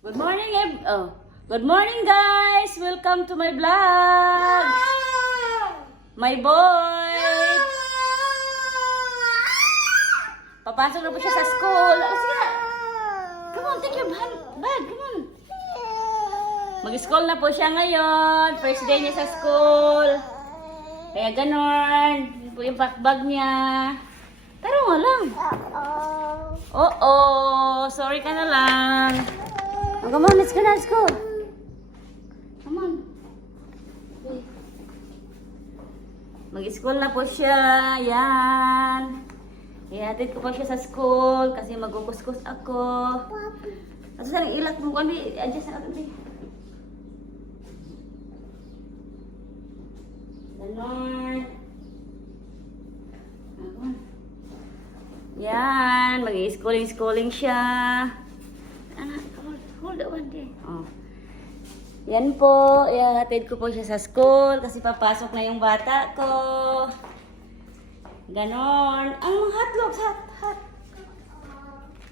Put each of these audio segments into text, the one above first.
Good morning, good morning, guys. Welcome to my vlog. My boy. Papasok na po siya sa school. Oh, sige na. Come on, take your bag. Come on. Mag-school na po siya ngayon. First day niya sa school. Kaya ganon. Yun po yung packbag niya. Taro nga lang. Oo. Sorry ka na lang. Oh, come on, let's go na, let's go. Come on. Mag-school na po siya. Yan. Ihatid ko pa siya sa school kasi magkukuskus ako. At saan ang ilak mo? Kami, adjust na natin. Ganon. Yan. Mag-schooling siya. Anak, hold that one day. Oh. Yan po. Ihatid ko po siya sa school kasi papasok na yung bata ko. Ganon. Ang mga hotdogs, hot.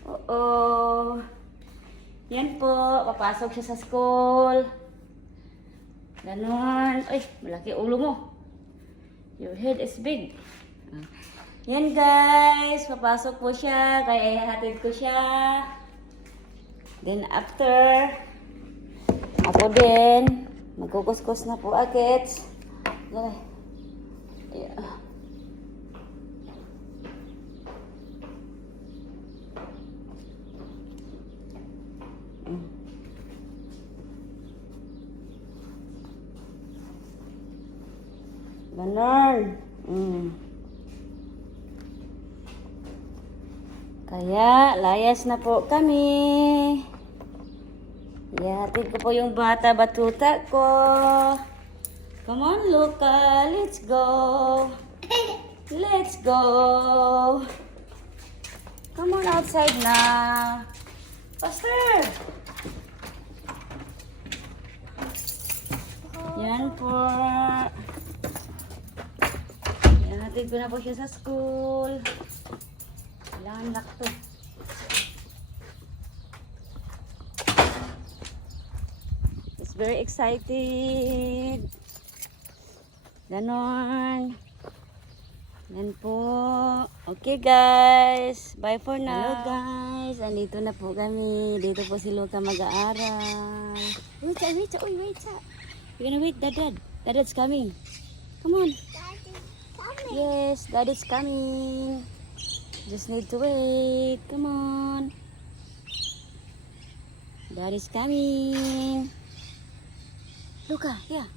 Oo. Yan po. Papasok siya sa school. Ganon. Ay, malaki ulo mo. Your head is big. Yan guys. Papasok po siya. Kaya ihatid ko siya. Then after, ako din. Magkukuskus na po agad. Yeah. Ganon. Kaya, layas na po kami. Ihatid ko po yung batuta ko. Come on, Luca. Let's go. Let's go. Come on outside na. Faster. Yan po. Ihatid ko na po siya sa school. Kailangan lock to. It's very excited. Ganon. Yan po. Okay guys. Bye for now. Hello guys. Andito na po kami. Dito po si Luca mag-aaral. Wait. You're gonna wait, Dad. Dad's coming. Come on. Yes, Daddy's coming. Just need to wait. Come on. Daddy's coming. Luca, yeah.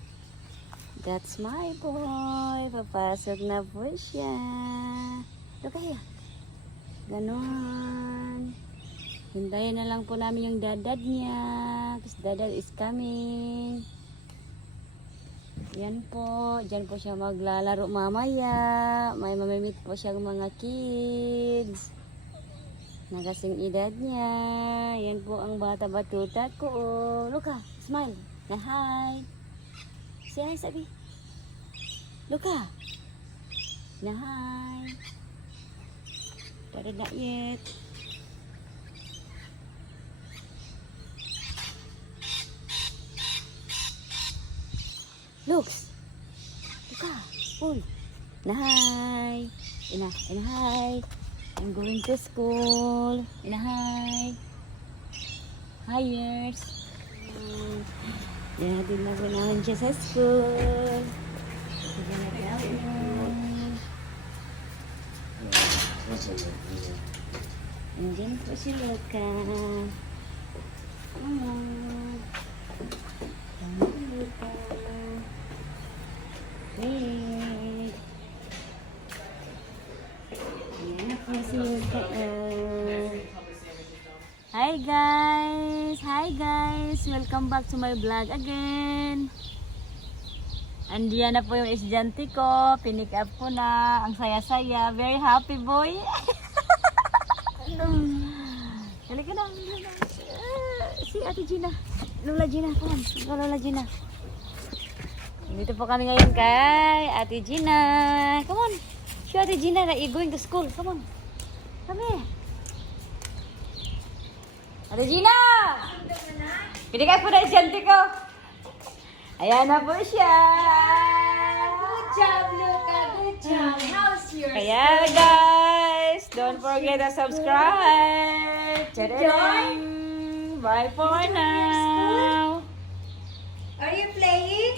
That's my boy. Papasok na po siya. Luca, yeah. Ganon. Hintayin na lang po namin yung dadad niya. Kasi dadad is coming. Yan po. Diyan po siya maglalaro mamaya. May mamimit po siya mga kids. Na kasing edad niya. Yan po ang bata-batuta ko. Oh. Luca, smile. Na hi. Say hi, sabi. Luca. Na hi. Pero not yet. Looks. Luca. Pull. Na hi. Ina hi. I'm going to school. Ina hi. Hiers. Yeah, din na po naman siya sa school. Sige na po. Andiyan po si Luca. Luca. Wait. Ayan na po si Luca. Hi guys! Welcome back to my vlog again. Andiyan na po yung estudyante ko. Pinick up ko na. Ang saya-saya. Very happy boy. Halika na. Si Ate Gina. Lola Gina. Come on. Lola Gina. Dito po kami ngayon kay Ate Gina. Come on. Show Ate Gina that you're going to school. Come on. Come here. Regina! Binigay po na yung siyente ko. Ayan na po siya. Good job, Luca. Good job. How's yours? Kaya guys, don't forget to subscribe. Tadadang! Bye for now. Are you playing?